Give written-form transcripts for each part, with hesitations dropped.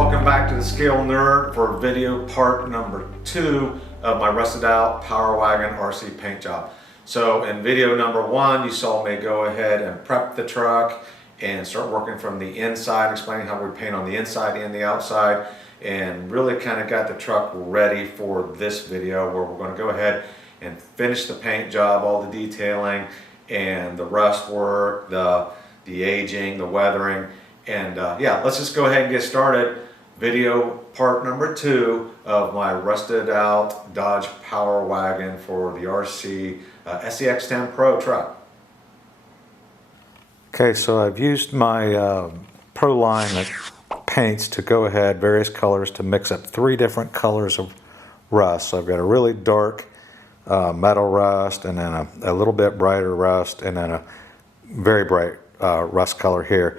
welcome back to the Scale Nerd for video part number 2 of my rusted out Power Wagon RC paint job. So in video number 1, you saw me go ahead and prep the truck and start working from the inside, explaining how we paint on the inside and the outside, and really kind of got the truck ready for this video where we're going to go ahead and finish the paint job, all the detailing and the rust work, the aging, the weathering. And yeah, let's just go ahead and get started. Video part number 2 of my rusted out Dodge Power Wagon for the RC SEX10 Pro truck. Okay, so I've used my Pro line paints to go ahead, various colors, to mix up 3 different colors of rust. So I've got a really dark metal rust, and then a little bit brighter rust, and then a very bright rust color here.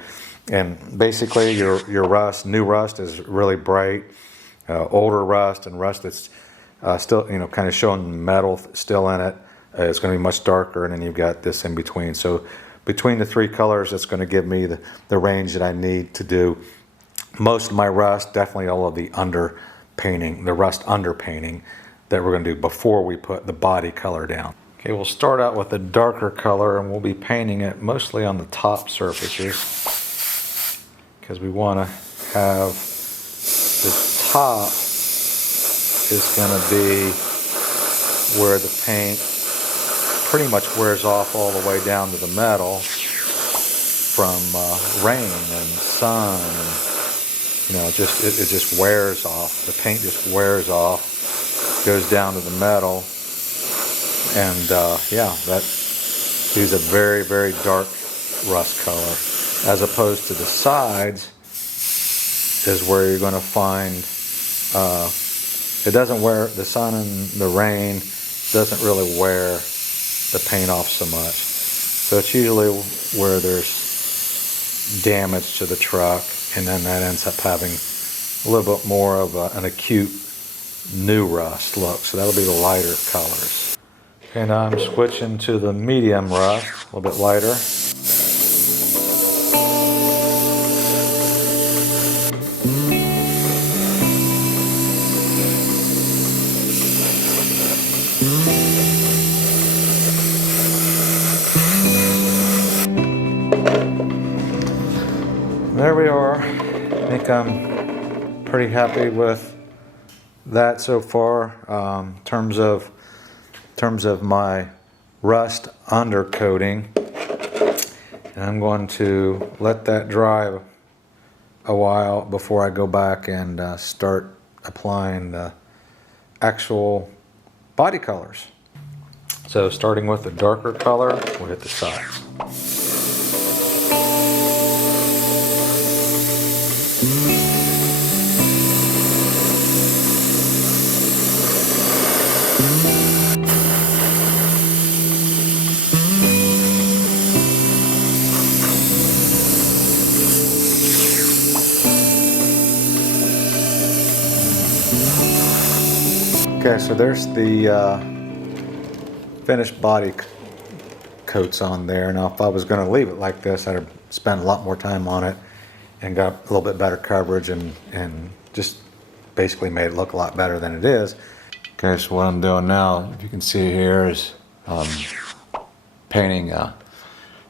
And basically your rust, new rust, is really bright. Older rust and rust that's still, kind of showing metal still in it, it's going to be much darker, and then you've got this in between. So between the 3 colors, it's going to give me the range that I need to do most of my rust, definitely all of the underpainting, the rust underpainting that we're going to do before we put the body color down. Okay, we'll start out with a darker color, and we'll be painting it mostly on the top surfaces, because we want to have the top is going to be where the paint pretty much wears off all the way down to the metal from rain and sun, and it just wears off. The paint just wears off, goes down to the metal, and yeah, that is a very, very dark rust color. As opposed to the sides is where you're going to find it doesn't wear, the sun and the rain doesn't really wear the paint off so much. So it's usually where there's damage to the truck, and then that ends up having a little bit more of an acute new rust look. So that'll be the lighter colors. And now I'm switching to the medium rust, a little bit lighter. There we are. I think I'm pretty happy with that so far. In terms of my rust undercoating, and I'm going to let that dry a while before I go back and start applying the actual body colors. So starting with the darker color, we'll hit the sides. Okay, so there's the finished body coats on there. Now, if I was going to leave it like this, I'd have spent a lot more time on it and got a little bit better coverage and just basically made it look a lot better than it is. Okay, so what I'm doing now, if you can see here, is painting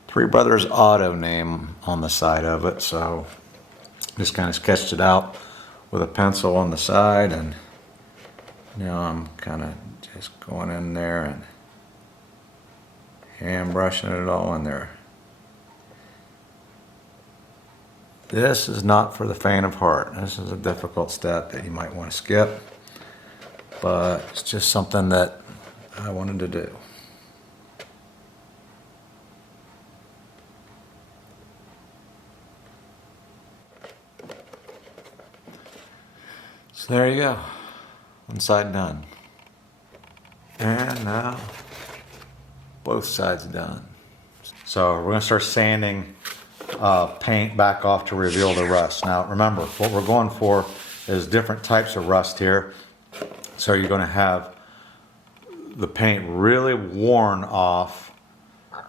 Three Brothers Auto name on the side of it. So just kind of sketched it out with a pencil on the side, and now I'm kind of just going in there and hand brushing it all in there. This is not for the faint of heart. This is a difficult step that you might want to skip, but it's just something that I wanted to do. So there you go. One side done. And now both sides done. So we're going to start sanding paint back off to reveal the rust. Now remember, what we're going for is different types of rust here. So you're going to have the paint really worn off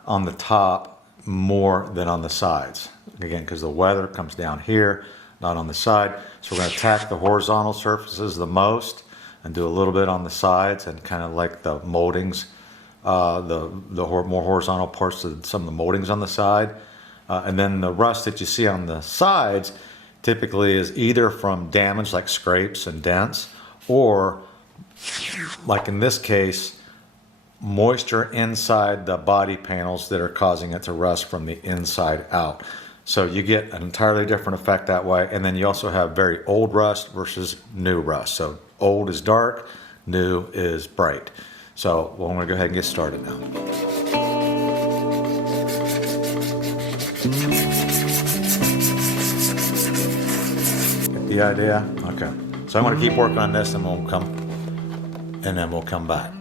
on the top more than on the sides. Again, because the weather comes down here, not on the side. So we're going to attack the horizontal surfaces the most and do a little bit on the sides and kind of like the moldings, more horizontal parts of some of the moldings on the side. And then the rust that you see on the sides typically is either from damage like scrapes and dents, or like in this case, moisture inside the body panels that are causing it to rust from the inside out. So you get an entirely different effect that way. And then you also have very old rust versus new rust. So old is dark, new is bright. So I'm gonna go ahead and get started now. Get the idea? Okay. So I'm gonna keep working on this and then we'll come back.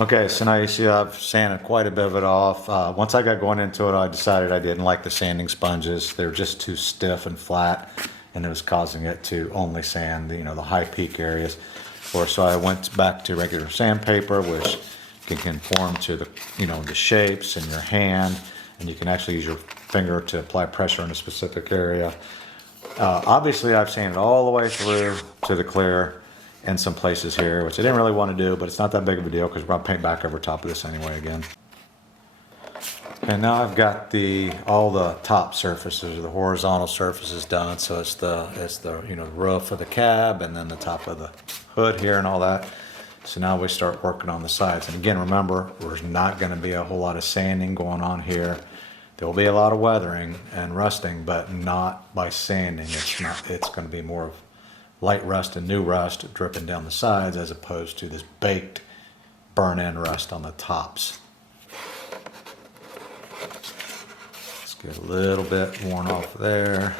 Okay, so now you see I've sanded quite a bit of it off. Once I got going into it, I decided I didn't like the sanding sponges. They were just too stiff and flat, and it was causing it to only sand, the high peak areas. So I went back to regular sandpaper, which can conform to the shapes in your hand, and you can actually use your finger to apply pressure in a specific area. Obviously, I've sanded all the way through to the clear in some places here, which I didn't really want to do, but it's not that big of a deal because we're going to paint back over top of this anyway again. And now I've got all the top surfaces, or the horizontal surfaces done. So it's the roof of the cab and then the top of the hood here and all that. So now we start working on the sides. And again, remember, there's not going to be a whole lot of sanding going on here. There will be a lot of weathering and rusting, but not by sanding. It's going to be more of light rust and new rust dripping down the sides, as opposed to this baked burn-in rust on the tops. Let's get a little bit worn off there.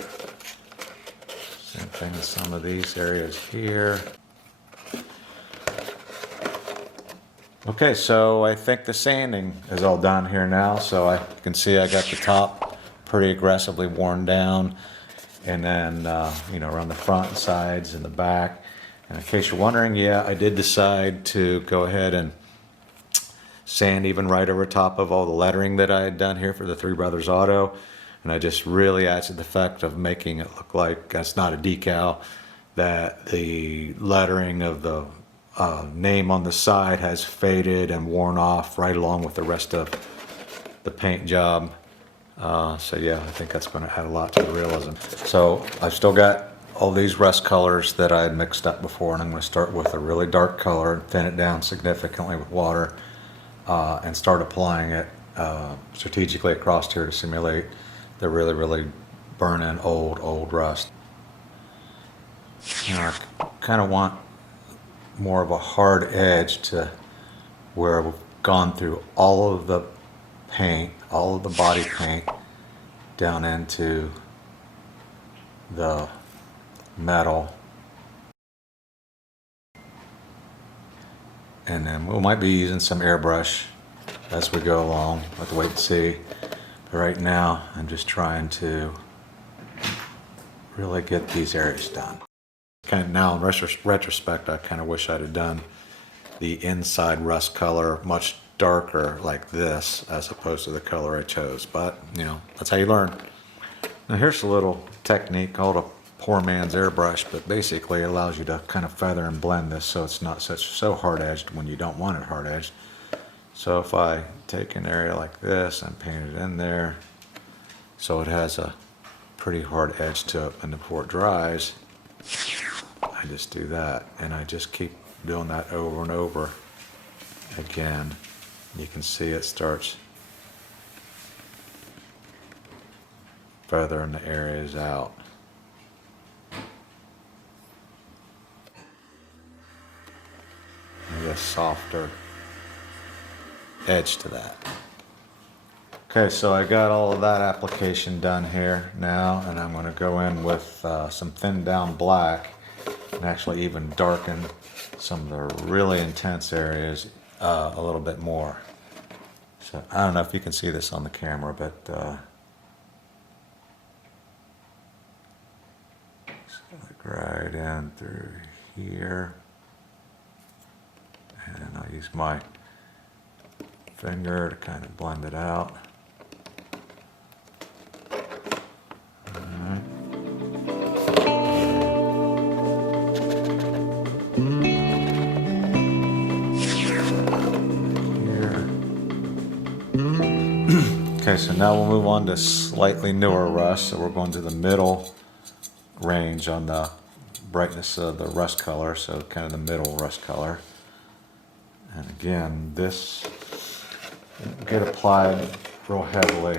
Same thing with some of these areas here. Okay, so I think the sanding is all done here now. So you can see I got the top pretty aggressively worn down. And then, around the front and sides and the back. And in case you're wondering, yeah, I did decide to go ahead and sand even right over top of all the lettering that I had done here for the Three Brothers Auto. And I just really added the effect of making it look like that's not a decal, that the lettering of the name on the side has faded and worn off right along with the rest of the paint job. So yeah, I think that's going to add a lot to the realism. So I've still got all these rust colors that I had mixed up before, and I'm going to start with a really dark color and thin it down significantly with water, and start applying it strategically across here to simulate the really, really burn-in old rust. I kind of want more of a hard edge to where we've gone through all of the paint, all of the body paint down into the metal. And then we might be using some airbrush as we go along. We'll have to wait and see. But right now, I'm just trying to really get these areas done. Kind of now in retrospect, I kind of wish I'd have done the inside rust color much darker like this as opposed to the color I chose, but that's how you learn. Now here's a little technique called a poor man's airbrush, but basically it allows you to kind of feather and blend this so it's not so hard-edged when you don't want it hard-edged. So if I take an area like this and paint it in there so it has a pretty hard edge to it, and before it dries I just do that, and I just keep doing that over and over again. You can see it starts feathering the areas out. Maybe a softer edge to that. Okay, so I got all of that application done here now, and I'm going to go in with some thinned down black and actually even darken some of the really intense areas a little bit more. So I don't know if you can see this on the camera, but right in through here, and I'll use my finger to kind of blend it out. All right. Okay, so now we'll move on to slightly newer rust. So we're going to the middle range on the brightness of the rust color, so kind of the middle rust color. And again, this will get applied real heavily.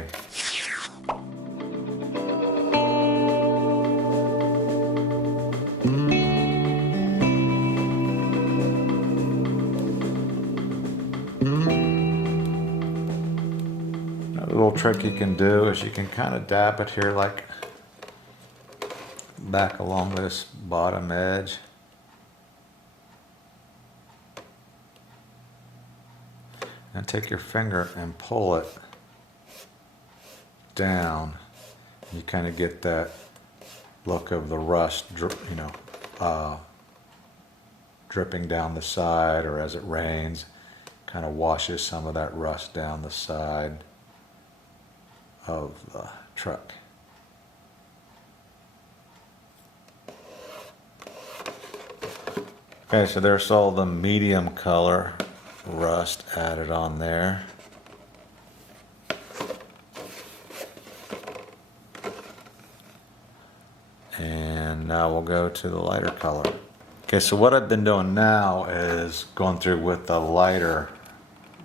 Another little trick you can do is you can kind of dab it here, like back along this bottom edge. And take your finger and pull it down. You kind of get that look of the rust, dripping down the side, or as it rains, kind of washes some of that rust down the side of the truck. Okay, so there's all the medium color rust added on there. And now we'll go to the lighter color. Okay, so what I've been doing now is going through with the lighter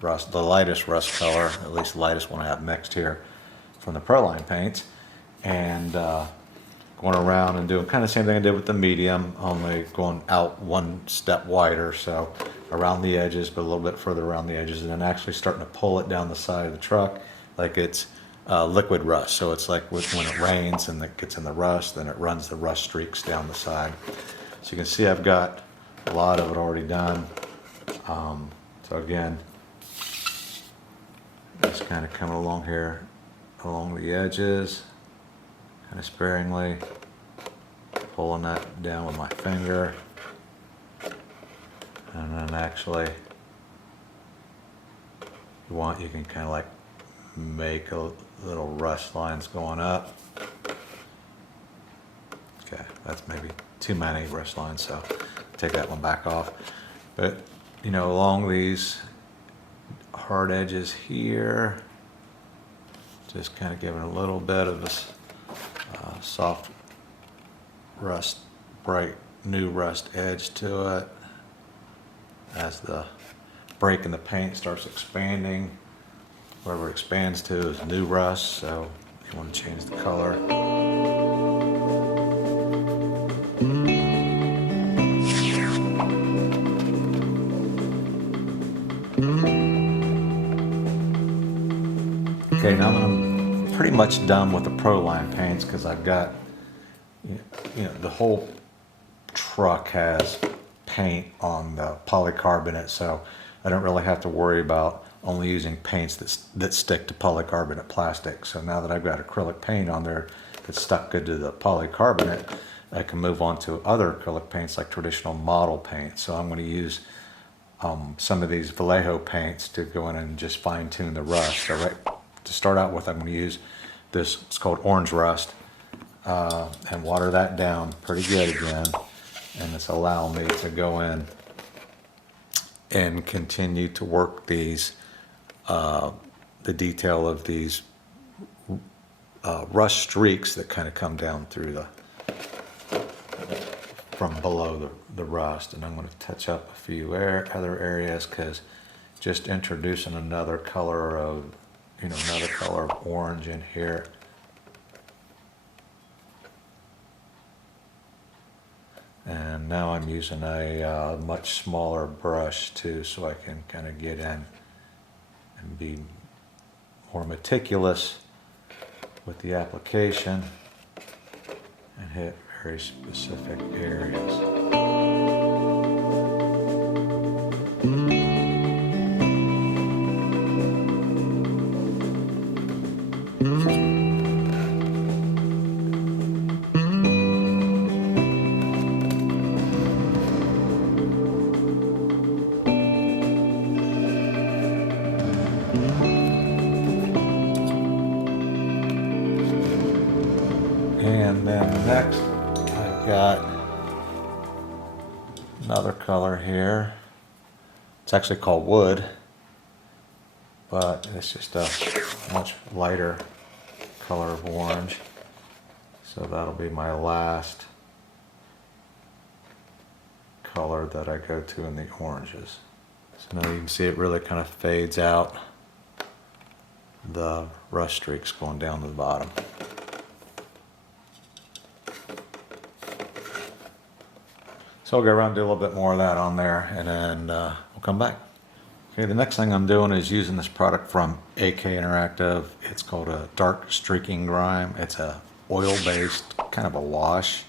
rust, the lightest rust color, at least the lightest one I have mixed here from the Proline paints, and going around and doing kind of the same thing I did with the medium, only going out one step wider, so around the edges, but a little bit further around the edges, and then actually starting to pull it down the side of the truck like it's liquid rust. So it's like when it rains and it gets in the rust, then it runs the rust streaks down the side. So you can see I've got a lot of it already done. So again, just kind of coming along here, along the edges, kind of sparingly, pulling that down with my finger, and then actually, you can kind of like make a little rust lines going up. Okay, that's maybe too many rust lines, so take that one back off. But you know, along these hard edges here, just kind of giving a little bit of this soft rust, bright new rust edge to it. As the break in the paint starts expanding, whatever it expands to is new rust, so you want to change the color. Okay, now I'm pretty much done with the Proline paints, because I've got, the whole truck has paint on the polycarbonate, so I don't really have to worry about only using paints that stick to polycarbonate plastic. So now that I've got acrylic paint on there that's stuck good to the polycarbonate, I can move on to other acrylic paints like traditional model paint. So I'm going to use some of these Vallejo paints to go in and just fine tune the rust. So right to start out with, I'm going to use this, it's called Orange Rust, and water that down pretty good again. And it's allowing me to go in and continue to work these, the detail of these rust streaks that kind of come down through from below the rust. And I'm going to touch up a few other areas, because just introducing another color of, another color of orange in here. And now I'm using a much smaller brush too, so I can kind of get in and be more meticulous with the application and hit very specific areas. And then next I've got another color here. It's actually called wood, but it's just a much lighter color of orange. So that'll be my last color that I go to in the oranges. So now you can see it really kind of fades out the rust streaks going down to the bottom. So I'll go around and do a little bit more of that on there, and then we'll come back. Okay, the next thing I'm doing is using this product from AK Interactive. It's called a dark streaking grime. It's a oil-based, kind of a wash.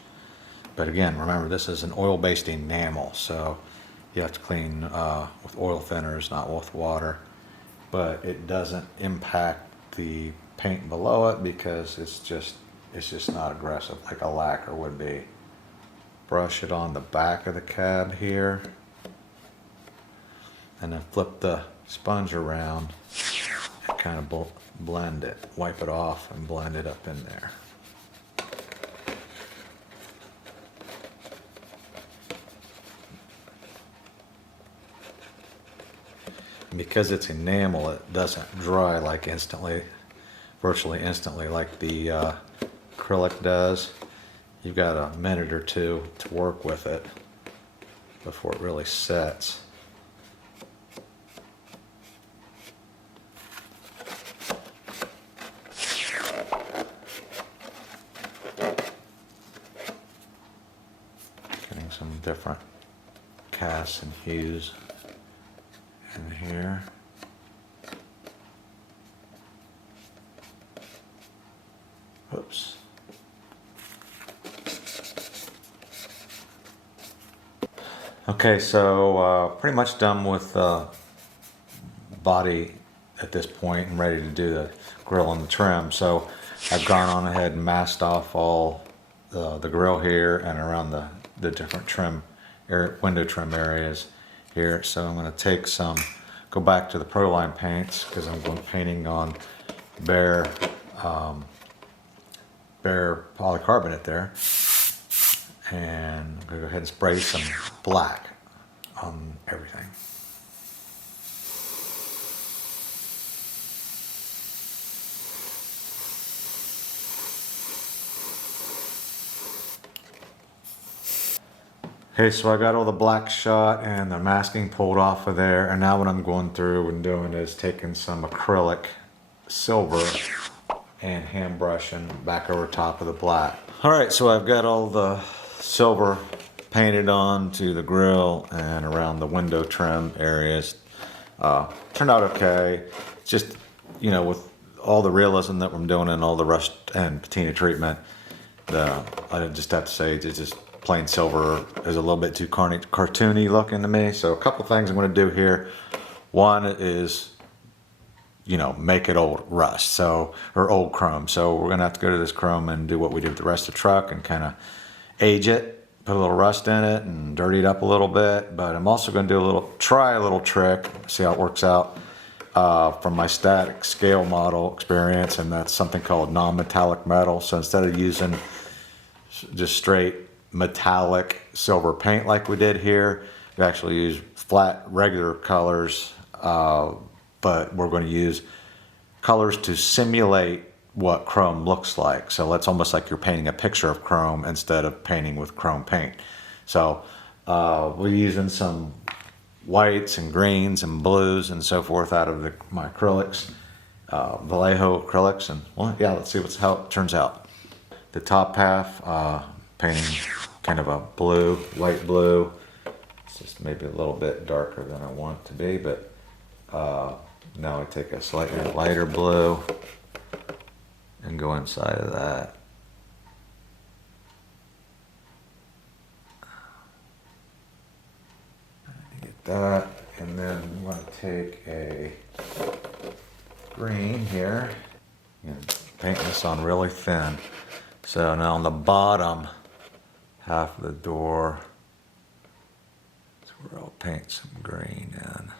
But again, remember, this is an oil-based enamel, so you have to clean with oil thinners, not with water. But it doesn't impact the paint below it because it's just not aggressive like a lacquer would be. Brush it on the back of the cab here, and then flip the sponge around and kind of blend it, wipe it off and blend it up in there. And because it's enamel, it doesn't dry like instantly, virtually instantly like the acrylic does. You've got a minute or two to work with it before it really sets. Getting some different casts and hues in here. Oops. Okay, so pretty much done with body at this point and ready to do the grill and the trim. So I've gone on ahead and masked off all the grill here and around the different trim window trim areas here. So I'm going to take some, go back to the Proline paints because I'm going painting on bare polycarbonate there. And I'm going to go ahead and spray some black on everything. Okay, so I got all the black shot and the masking pulled off of there, and now what I'm going through and doing is taking some acrylic silver and hand brushing back over top of the black. Alright, so I've got all the silver painted on to the grill and around the window trim areas. Turned out okay. Just, you know, with all the realism that I'm doing and all the rust and patina treatment, I just have to say it's just plain silver is a little bit too cartoony looking to me. So a couple things I'm going to do here. One is, you know, make it old rust, so, or old chrome. So we're going to have to go to this chrome and do what we did with the rest of the truck and kind of age it, put a little rust in it and dirty it up a little bit. But I'm also going to try a little trick, see how it works out from my static scale model experience, and that's something called non-metallic metal. So instead of using just straight metallic silver paint like we did here, we actually use flat regular colors, but we're going to use colors to simulate what chrome looks like. So that's almost like you're painting a picture of chrome instead of painting with chrome paint. So we're using some whites and greens and blues and so forth out of my acrylics, Vallejo acrylics, and well, yeah, let's see how it turns out. The top half, painting kind of a blue, light blue. It's just maybe a little bit darker than I want it to be, but now I take a slightly lighter blue and go inside of that. Get that, and then I'm going to take a green here and paint this on really thin. So now on the bottom half of the door, that's where I'll paint some green in.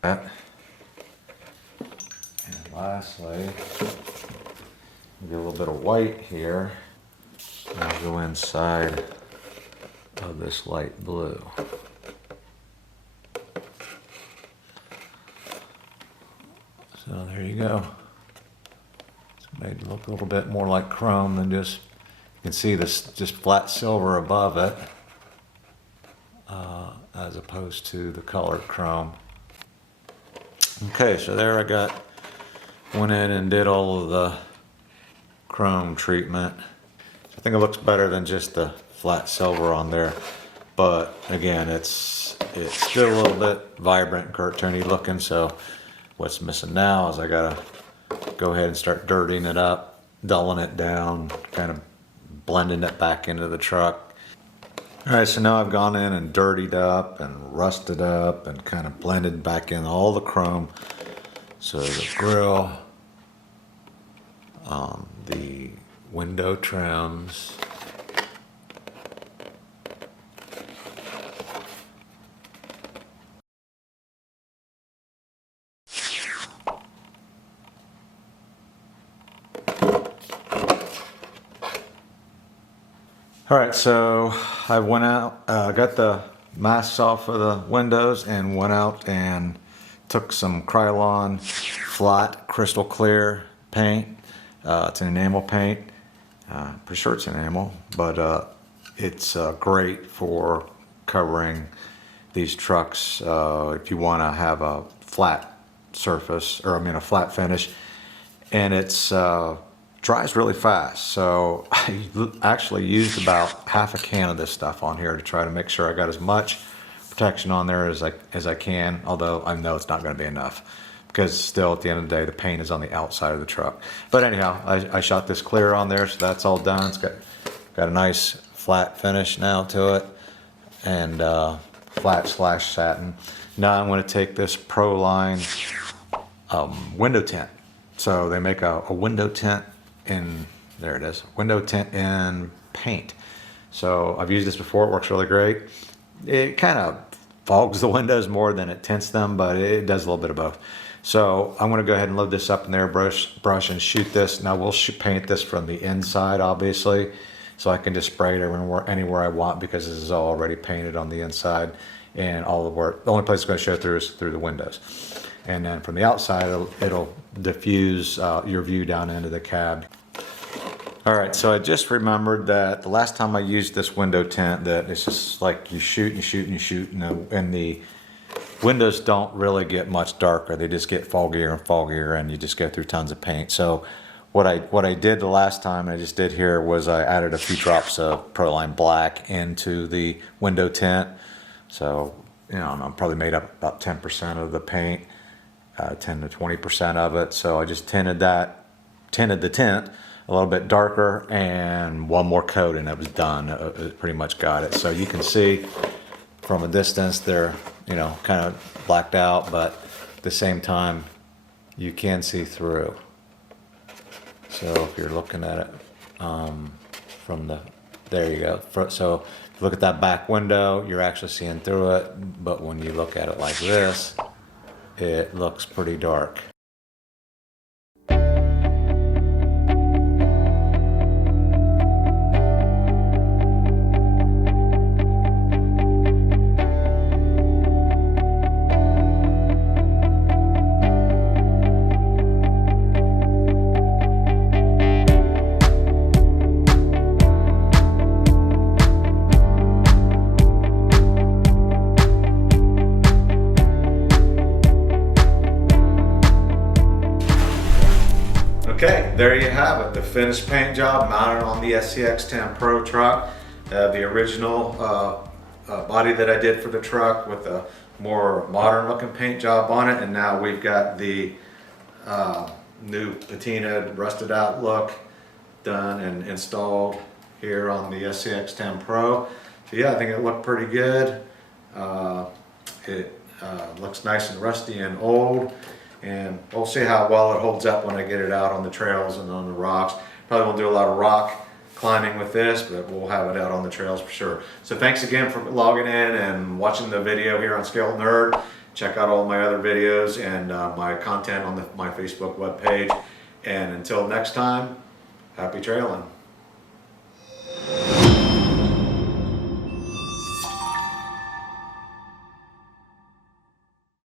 That. And lastly, get a little bit of white here, and I'll go inside of this light blue. So there you go. made it look a little bit more like chrome than just, you can see this just flat silver above it, as opposed to the colored chrome. Okay, so there went in and did all of the chrome treatment. I think it looks better than just the flat silver on there, but again, it's still a little bit vibrant and cartoony looking. So what's missing now is I gotta go ahead and start dirtying it up, dulling it down, kind of blending it back into the truck. All right, so now I've gone in and dirtied up and rusted up and kind of blended back in all the chrome. So the grill, the window trims, all right, so I went out, got the masks off of the windows and went out and took some Krylon flat crystal clear paint. It's an enamel paint. Pretty sure it's enamel, but it's great for covering these trucks if you want to have a flat surface, or I mean a flat finish, and it's dries really fast. So I actually used about half a can of this stuff on here to try to make sure I got as much protection on there as I can, although I know it's not going to be enough, because still at the end of the day the paint is on the outside of the truck. But anyhow, I shot this clear on there, so that's all done. It's got a nice flat finish now to it, and flat slash satin. Now I'm going to take this Proline window tint. So they make a window tint in, there it is, window tint in paint. So I've used this before, it works really great. It kind of fogs the windows more than it tints them, but it does a little bit of both. So I'm going to go ahead and load this up in there, brush and shoot this. Now we'll paint this from the inside, obviously, so I can just spray it anywhere I want, because this is already painted on the inside, and all the work, the only place it's going to show through is through the windows. And then from the outside, it'll diffuse your view down into the cab. All right, so I just remembered that the last time I used this window tint, that it's just like you shoot and shoot and shoot, and the windows don't really get much darker. They just get foggier and foggier, and you just go through tons of paint. So what I did the last time, I just did here, was I added a few drops of Proline Black into the window tint. So, you know, I'm probably made up about 10% of the paint, 10 to 20% of it. So I just tinted the tint a little bit darker, and one more coat and it was done. It pretty much got it. So you can see from a distance they're, you know, kind of blacked out, but at the same time you can see through. So if you're looking at it from the, there you go. So if you look at that back window, you're actually seeing through it, but when you look at it like this, it looks pretty dark. Okay, there you have it, the finished paint job mounted on the SCX-10 Pro truck. The original body that I did for the truck with a more modern looking paint job on it, and now we've got the new patina rusted out look done and installed here on the SCX-10 Pro. So yeah, I think it looked pretty good. It looks nice and rusty and old. And we'll see how well it holds up when I get it out on the trails and on the rocks. Probably won't do a lot of rock climbing with this, but we'll have it out on the trails for sure. So thanks again for logging in and watching the video here on Scale Nerd. Check out all my other videos and my content on my Facebook webpage. And until next time, happy trailing.